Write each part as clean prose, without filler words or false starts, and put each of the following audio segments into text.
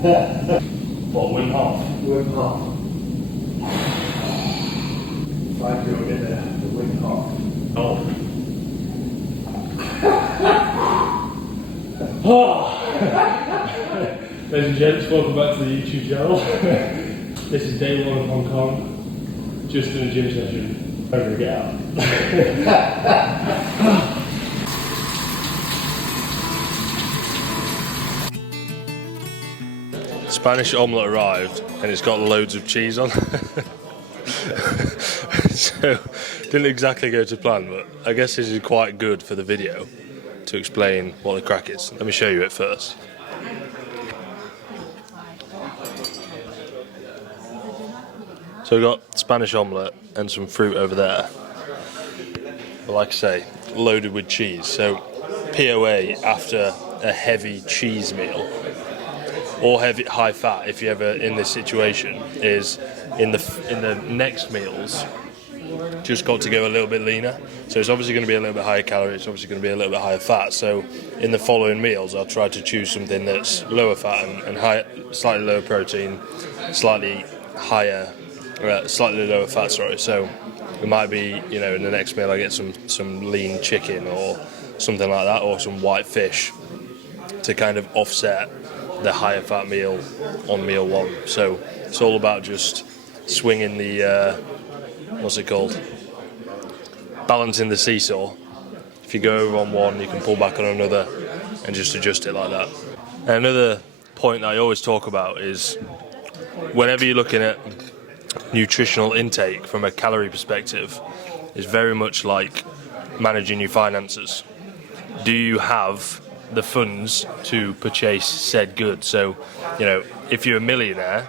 What, Wim Hof? Wim Hof. Find your dinner, the Wim Hof. Oh. Ladies and gents, welcome back to the YouTube channel. This is day one of Hong Kong. Just in a gym session. Over to get out. Spanish omelette arrived and it's got loads of cheese on. So, didn't exactly go to plan, but I guess this is quite good for the video to explain what the crack is. Let me show you it first. So we've got Spanish omelette and some fruit over there. But like I say, loaded with cheese. So POA after a heavy cheese meal, or heavy high fat if you're ever in this situation, is in the next meals just got to go a little bit leaner. So it's obviously going to be a little bit higher calorie, it's obviously going to be a little bit higher fat. So in the following meals I'll try to choose something that's lower fat and high, slightly lower protein, slightly lower fat, sorry. So it might be, you know, in the next meal I get some lean chicken or something like that, or some white fish to kind of offset the higher fat meal on meal one. So it's all about just swinging the what's it called, balancing the seesaw. If you go over on one, you can pull back on another and just adjust it like that. And another point that I always talk about is whenever you're looking at nutritional intake from a calorie perspective, is very much like managing your finances. Do you have the funds to purchase said goods? So, you know, if you're a millionaire,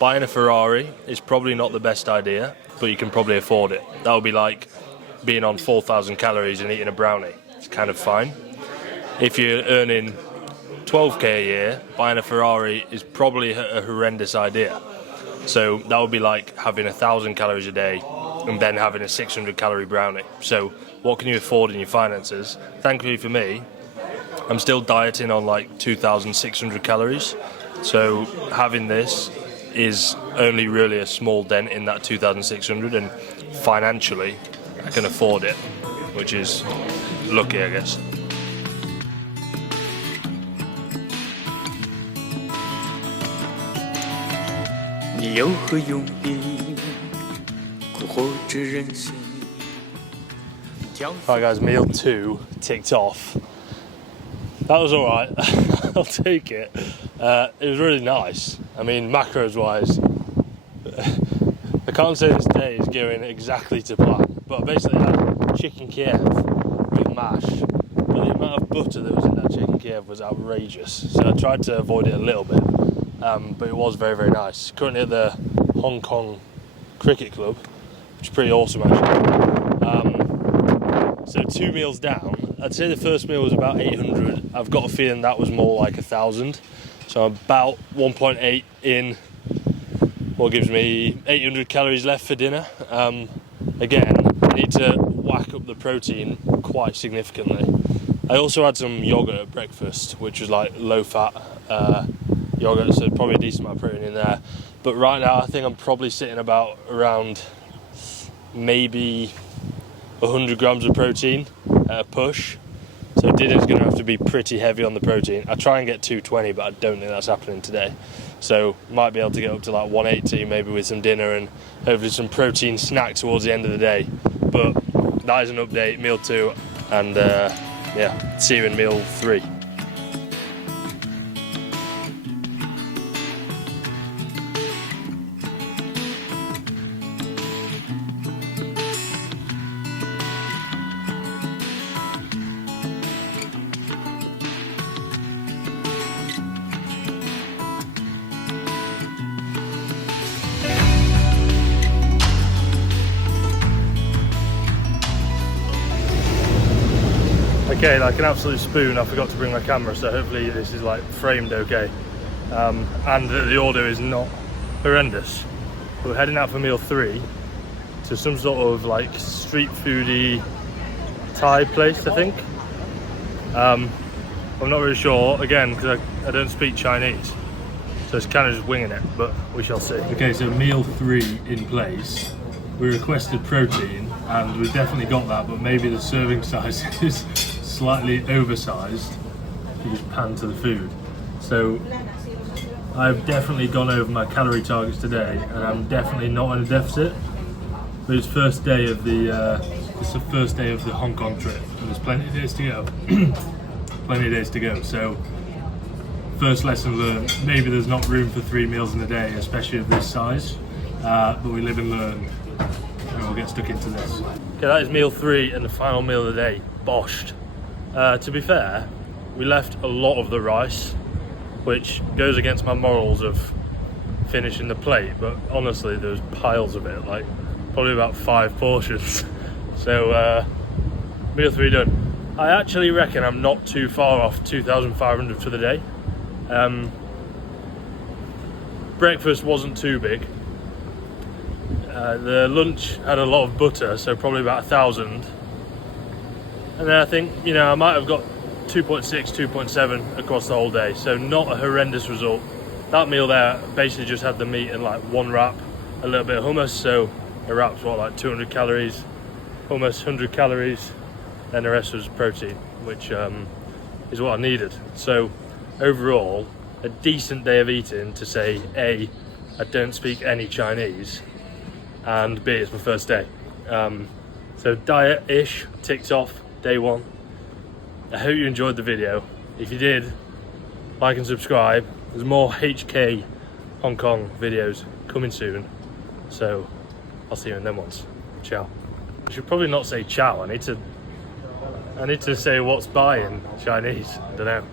buying a Ferrari is probably not the best idea, but you can probably afford it. That would be like being on 4,000 calories and eating a brownie. It's kind of fine. If you're earning 12k a year, buying a Ferrari is probably a horrendous idea. So that would be like having 1,000 calories a day and then having a 600 calorie brownie. So what can you afford in your finances? Thankfully for me, I'm still dieting on like 2,600 calories. So having this is only really a small dent in that 2,600, and financially I can afford it, which is lucky, I guess. Alright guys, meal 2 ticked off. That was alright. I'll take it. It was really nice. I mean, macros wise, I can't say this day is going exactly to plan, but basically I had chicken Kiev with mash, but the amount of butter that was in that chicken Kiev was outrageous, so I tried to avoid it a little bit, but it was very, very nice. Currently at the Hong Kong Cricket Club, which is pretty awesome actually. So 2 meals down, I'd say the first meal was about 800. I've got a feeling that was more like 1,000. So I'm about 1.8 in, what gives me 800 calories left for dinner. Again, I need to whack up the protein quite significantly. I also had some yogurt at breakfast, which was like low fat yogurt, so probably a decent amount of protein in there. But right now I think I'm probably sitting about around maybe 100 grams of protein at a push. So dinner's going to have to be pretty heavy on the protein. I try and get 220, but I don't think that's happening today. So might be able to get up to like 180 maybe with some dinner and hopefully some protein snack towards the end of the day. But that is an update, meal 2, and yeah, see you in meal 3. Okay, like an absolute spoon, I forgot to bring my camera, so hopefully this is like framed okay. And the audio is not horrendous. We're heading out for meal 3 to some sort of like street foodie Thai place, I think. I'm not really sure, again, because I don't speak Chinese. So it's kind of just winging it, but we shall see. Okay, so meal 3 in place. We requested protein, and we've definitely got that, but maybe the serving size is slightly oversized. You just pan to the food. So I've definitely gone over my calorie targets today, and I'm definitely not in a deficit. But it's first day of the Hong Kong trip, and there's plenty of days to go. Plenty of days to go. So first lesson learned: maybe there's not room for 3 meals in a day, especially of this size. But we live and learn, and we'll get stuck into this. Okay, that is meal 3 and the final meal of the day. Boshed. To be fair, we left a lot of the rice, which goes against my morals of finishing the plate, but honestly there's piles of it, like probably about 5 portions. So meal 3 done. I actually reckon I'm not too far off 2,500 for the day. Breakfast wasn't too big. The lunch had a lot of butter, so probably about 1,000. And then I think, you know, I might have got 2.6, 2.7 across the whole day, so not a horrendous result. That meal there basically just had the meat and like 1 wrap, a little bit of hummus, so a wrap's what, like 200 calories, hummus 100 calories, and the rest was protein, which is what I needed. So overall, a decent day of eating to say A, I don't speak any Chinese, and B, it's my first day. So diet-ish ticked off day 1. I hope you enjoyed the video. If you did, like and subscribe. There's more HK Hong Kong videos coming soon, so I'll see you in them ones. Ciao. I should probably not say ciao. I need to say what's bye in Chinese. I don't know.